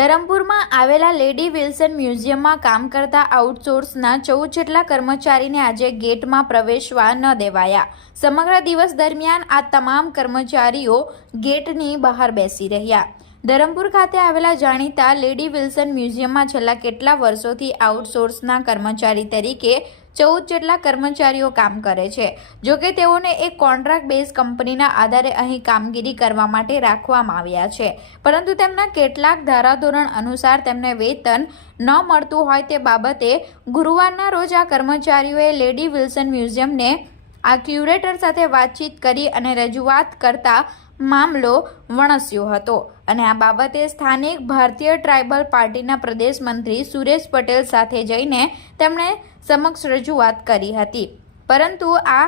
ધરમપુરમાં આવેલા lady Wilson મ્યુઝિયમમાં કામ કરતા આઉટસોર્સના ચૌદ જેટલા કર્મચારીને આજે ગેટમાં પ્રવેશવા ન દેવાયા. સમગ્ર દિવસ દરમિયાન આ તમામ કર્મચારીઓ ગેટની બહાર બેસી રહ્યા. ધરમપુર ખાતે આવેલા જાણીતા લેડી વિલ્સન મ્યુઝિયમમાં છેલ્લા કેટલા વર્ષોથી આઉટસોર્સના કર્મચારી તરીકે ચૌદ જેટલા કર્મચારીઓ કામ કરે છે. જોકે તેઓને એક કોન્ટ્રાક્ટ બેઝ કંપનીના આધારે અહીં કામગીરી કરવા માટે રાખવામાં આવ્યા છે. પરંતુ તેમના કેટલાક ધારાધોરણ અનુસાર તેમને વેતન ન મળતું હોય તે બાબતે ગુરુવારના રોજ આ કર્મચારીઓએ લેડી વિલ્સન મ્યુઝિયમને આ ક્યુરેટર સાથે વાતચીત કરી અને રજૂઆત કરતા મામલો વણસ્યો હતો અને આ બાબતે સ્થાનિક ભારતીય ટ્રાઇબલ પાર્ટીના પ્રદેશ મંત્રી સુરેશ પટેલ સાથે જઈને તેમણે સમક્ષ રજૂઆત કરી હતી. પરંતુ આ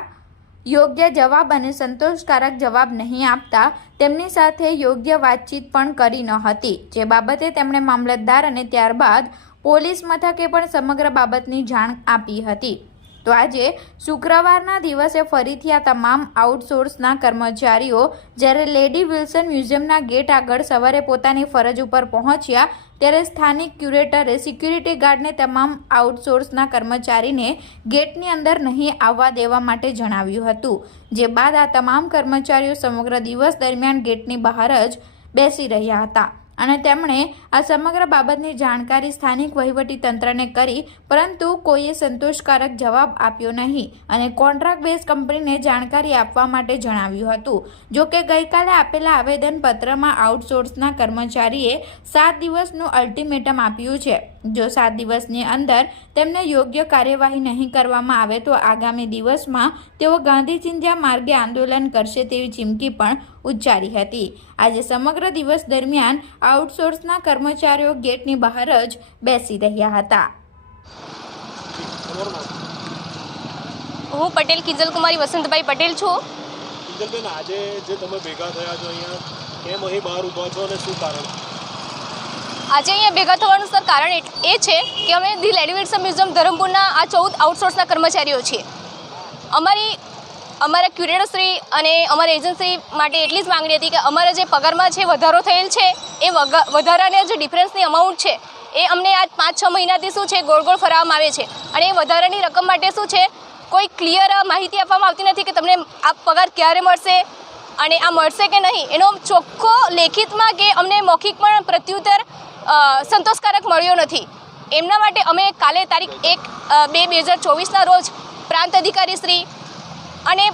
યોગ્ય જવાબ અને સંતોષકારક જવાબ નહીં આપતા તેમની સાથે યોગ્ય વાતચીત પણ કરી ન હતી, જે બાબતે તેમણે મામલતદાર અને ત્યારબાદ પોલીસ મથકે પણ સમગ્ર બાબતની જાણ આપી હતી. તો આજે શુક્રવારના દિવસે ફરીથી આ તમામ આઉટસોર્સના કર્મચારીઓ જ્યારે લેડી વિલ્સન મ્યુઝિયમના ગેટ આગળ સવારે પોતાની ફરજ ઉપર પહોંચ્યા, ત્યારે સ્થાનિક ક્યુરેટરે સિક્યુરિટી ગાર્ડને તમામ આઉટસોર્સના કર્મચારીને ગેટની અંદર નહીં આવવા દેવા માટે જણાવ્યું હતું, જે બાદ આ તમામ કર્મચારીઓ સમગ્ર દિવસ દરમિયાન ગેટની બહાર જ બેસી રહ્યા હતા. અને તેમણે આ સમગ્ર બાબતની જાણકારી સ્થાનિક વહીવટી તંત્રને કરી, પરંતુ કોઈએ સંતોષકારક જવાબ આપ્યો નહીં અને કોન્ટ્રાક્ટ બેઝ કંપનીને જાણકારી આપવા માટે જણાવ્યું હતું. જોકે ગઈકાલે આપેલા આવેદનપત્રમાં આઉટસોર્સના કર્મચારીએ સાત દિવસનું અલ્ટિમેટમ આપ્યું છે. જો સાત દિવસની અંદર તેમને યોગ્ય કાર્યવાહી નહીં કરવામાં આવે તો આગામી દિવસમાં તેઓ ગાંધી ચિંધ્યા માર્ગે આંદોલન કરશે તેવી ચીમકી પણ ઉચ્ચારી હતી. આજે સમગ્ર દિવસ દરમિયાન આઉટસોર્સના કર્મચારીઓ ગેટની બહાર જ બેસી રહ્યા હતા. હું પટેલ કિંજલકુમારી વસંતભાઈ પટેલ છું. કિંજલબેન આજે જે તમે ભેગા થયા છો અહીંયા કેમ અહીં બહાર ઊભા છો અને શું કારણ? આજે અહીંયા ભેગા થવાનું સર કારણ એ છે કે અમે ધી લેડી વિલ્સન મ્યુઝિયમ ધરમપુરના આ ચૌદ આઉટસોર્સના કર્મચારીઓ છીએ. અમારી અમારા ક્યુરેટરશ્રી અને અમારા એજન્સી માટે એટલી જ માંગણી હતી કે અમારા જે પગારમાં જે વધારો થયેલ છે, એ વધારાના જે ડિફરન્સની અમાઉન્ટ છે, એ અમને આ પાંચ છ મહિનાથી શું છે ગોળ ગોળ ફરાવવામાં આવે છે. અને એ વધારાની રકમ માટે શું છે, કોઈ ક્લિયર માહિતી આપવામાં આવતી નથી કે તમને આ પગાર ક્યારે મળશે અને આ મળશે કે નહીં, એનો ચોખ્ખો લેખિતમાં કે અમને મૌખિક પણ પ્રત્યુત્તર સંતોષકારક મળ્યો નથી. એમના માટે અમે કાલે તારીખ એક બે બે હજાર ચોવીસના રોજ પ્રાંત અધિકારી શ્રી અને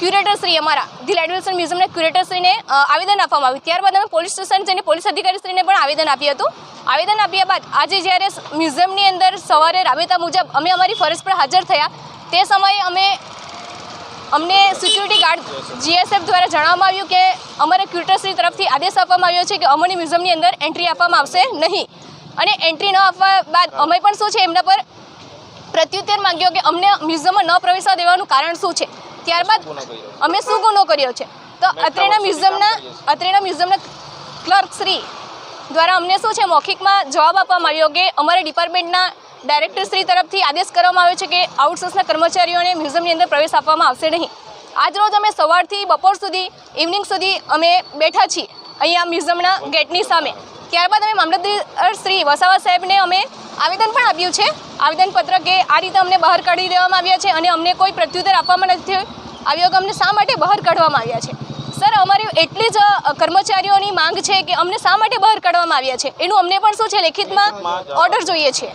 ક્યુરેટર શ્રી અમારા ધી લેડ મ્યુઝિયમના ક્યુરેટરશ્રીને આવેદન આપવામાં આવ્યું. ત્યારબાદ અમે પોલીસ સ્ટેશન જઈને પોલીસ અધિકારીશ્રીને પણ આવેદન આપ્યું હતું. આવેદન આપ્યા બાદ આજે જ્યારે મ્યુઝિયમની અંદર સવારે રાબેતા મુજબ અમે અમારી ફરજ પર હાજર થયા, તે સમયે અમે અમને સિક્યુરિટી ગાર્ડ જીએસએફ દ્વારા જણાવવામાં આવ્યું કે અમારે ક્યુટર્સની તરફથી આદેશ આપવામાં આવ્યો છે કે અમને મ્યુઝિયમની અંદર એન્ટ્રી આપવામાં આવશે નહીં. અને એન્ટ્રી ન આપવા બાદ અમે પણ શું છે એમના પર પ્રત્યુત્તર માંગ્યો કે અમને મ્યુઝિયમમાં ન પ્રવેશવા દેવાનું કારણ શું છે. ત્યારબાદ અમે શું ગુનો કર્યો છે? તો અત્રેના મ્યુઝિયમના અત્રેના મ્યુઝિયમના ક્લર્ક શ્રી દ્વારા અમને શું છે મૌખિકમાં જવાબ આપવામાં આવ્યો કે અમારા ડિપાર્ટમેન્ટના ડાયરેક્ટર શ્રી તરફથી આદેશ કરવામાં આવ્યો છે કે આઉટસોર્સના કર્મચારીઓને મ્યુઝિયમની અંદર પ્રવેશ આપવામાં આવશે નહીં. આજરોજ અમે સવારથી બપોર સુધી ઇવનિંગ સુધી અમે બેઠા છીએ અહીંયા મ્યુઝિયમના ગેટની સામે. ત્યારબાદ અમે મામલતદાર શ્રી વસાવા સાહેબને અમે આવેદન પણ આપ્યું છે. આવેદનપત્ર કે આ રીતે અમને બહાર કાઢી દેવામાં આવ્યા છે અને અમને કોઈ પ્રત્યુત્તર આપવામાં નથી આવ્યો કે અમને શા માટે બહાર કાઢવામાં આવ્યા છે? સર અમારી એટલી જ કર્મચારીઓની માંગ છે કે અમને શા માટે બહાર કાઢવામાં આવ્યા છે? એનું અમને પણ શું છે? લેખિતમાં ઓર્ડર જોઈએ છે.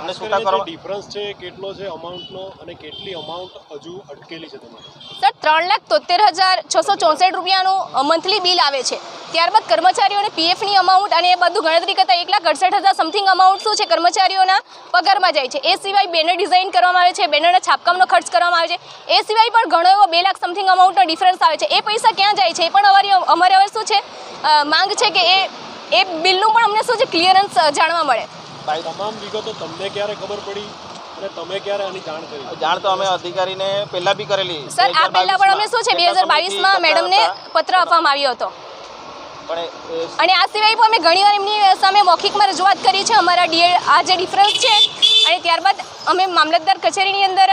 અમને છૂટા કરવા ડિફરન્સ છે કેટલો છે અમાઉન્ટનો અને કેટલી અમાઉન્ટ હજુ અટકેલી છે તમારી? સર ત્રણ લાખ તોતેર હજાર છસો ચોસઠ રૂપિયાનું મંથલી બિલ આવે છે. ત્યારબાદ કર્મચારીઓને પીએફની અમાઉન્ટ અને એ બધું ગણતરી કરતાં એક લાખ અડસઠ હજાર સમથિંગ અમાઉન્ટ શું છે? કર્મચારીઓના પગારમાં જાય છે. એ સિવાય બેનર ડિઝાઇન કરવામાં આવે છે બેનરના છાપકામનો ખર્ચ કરવામાં આવે છે. એ સિવાય પણ ઘણો એવો બે લાખ સમથિંગ અમાઉન્ટનો ડિફરન્સ આવે છે. એ પૈસા ક્યાં જાય છે? એ પણ અમારી અમારે હવે શું છે? માંગ છે કે એ એ બિલનું પણ અમને શું છે? ક્લિયરન્સ જાણવા મળે. તમામ વિગતો તમને ક્યારે ખબર પડી અને તમે ક્યારે આની જાણ કરી? જાણ તો અમે અધિકારીને પહેલા બી કરેલી. સર આ પહેલાં પણ અમે શું છે બે હજાર બાવીસમાં મેડમને પત્ર આપવામાં આવ્યો હતો. અને આ સિવાય પણ અમે ઘણીવાર એમની સામે મૌખિકમાં રજૂઆત કરી છે અમારા ડીએ આ જે ડિફરન્સ છે અને ત્યારબાદ અમે મામલતદાર કચેરીની અંદર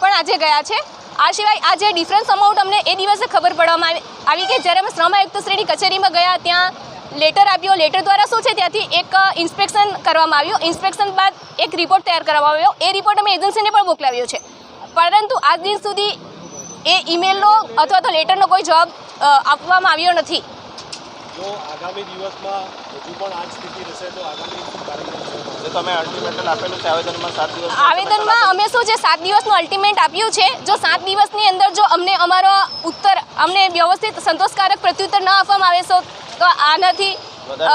પણ આજે ગયા છે. આ સિવાય આ જે ડિફરન્સ અમાઉન્ટ અમને એ દિવસે ખબર પડવામાં આવી આવી કે જ્યારે અમે શ્રમ આયુક્ત શ્રેણી કચેરીમાં ગયા ત્યાં લેટર આપ્યો. લેટર દ્વારા શું છે? ત્યાંથી એક ઇન્સ્પેક્શન કરવામાં આવ્યું. ઇન્સ્પેક્શન બાદ એક રિપોર્ટ તૈયાર કરવામાં આવ્યો. એ રિપોર્ટ અમે એજન્સીને પણ મોકલાવ્યો છે. પરંતુ આજ દિન સુધી એ ઈમેલનો અથવા તો લેટરનો કોઈ જવાબ આપવામાં આવ્યો નથી. જો આગામી દિવસમાં હજુ પણ આ સ્થિતિ રહેશે તો આગામી તમે આપેલું છે આવેદનમાં સાત દિવસ આવેદનમાં અમે શું છે સાત દિવસનું અલ્ટિમેટ આપ્યું છે. જો સાત દિવસની અંદર જો અમને અમારો ઉત્તર અમને વ્યવસ્થિત સંતોષકારક પ્રત્યુત્તર ન આપવામાં આવે છે તો આનાથી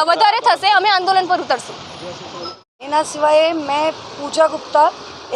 વધારે થશે. અમે આંદોલન પર ઉતરશું. એના સિવાય મેં પૂજા ગુપ્તા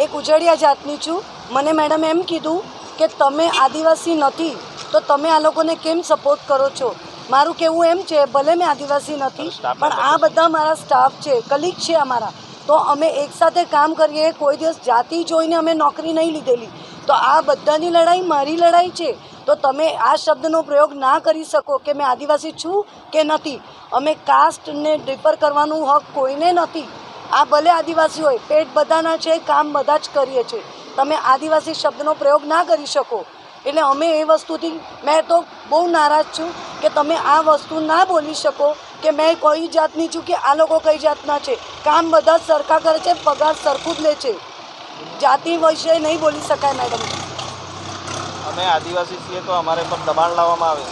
એક ઉજળિયા જાતની છું. મને મેડમ એમ કીધું કે તમે આદિવાસી નથી તો તમે આ લોકોને કેમ સપોર્ટ કરો છો? મારું કહેવું એમ છે ભલે મેં આદિવાસી નથી પણ આ બધા મારા સ્ટાફ છે કલીગ છે અમારા. તો અમે એકસાથે કામ કરીએ કોઈ દિવસ જાતિ જોઈને અમે નોકરી નહીં લીધેલી. તો આ બધાની લડાઈ મારી લડાઈ છે. તો તમે આ શબ્દનો પ્રયોગ ના કરી શકો કે મેં આદિવાસી છું કે નથી. અમે કાસ્ટને ડિફર કરવાનું હક કોઈને નથી. આ ભલે આદિવાસી હોય પેટ બધાના છે કામ બધા જ કરીએ છીએ તમે આદિવાસી શબ્દનો પ્રયોગ ના કરી શકો. એટલે અમે એ વસ્તુથી, મેં તો બહુ નારાજ છું કે તમે આ વસ્તુ ના બોલી શકો કે મેં કઈ જાતની છું કે આ લોકો કઈ જાતના છે. કામ બધા સરખા કરે છે, પગાર સરખું જ લે છે. જાતિ વિશે નહીં બોલી શકાય, મેડમ. અમે આદિવાસી છીએ તો અમારે પર દબાણ લાવવામાં આવે